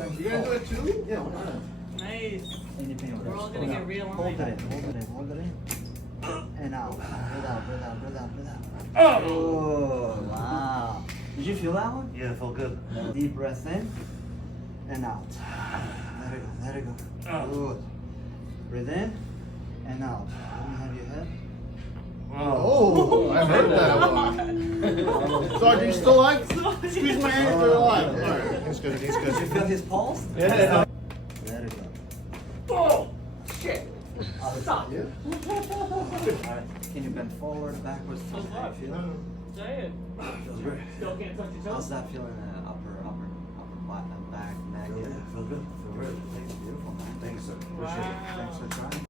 times You gonna do it too? Yeah, why not? Nice. Any pain with We're us. all gonna get realigned. Hold it in, hold it in, hold it in. And out. Breathe out, breathe out, breathe out, breathe out. Oh, wow. Did you feel that one? Yeah, it felt good. Deep breath in and out. Let it go, let it go. Good. Breathe in and out. Let me have your head. Oh, I heard that one. Sergeant, you still like? Squeeze my hand through the line. All right. He's good, he's Did you good. feel his pulse? Yeah. Let it go. Oh, shit. Other Stop. side. Yeah. Alright, can you bend forward, backwards? How's How that? you feel? Say it. Feels great. Still can't touch your How's toes? that feeling? Upper back, neck? Feel good, feel good. Feel good. Beautiful, man. Thanks, sir. Wow. Thanks for trying.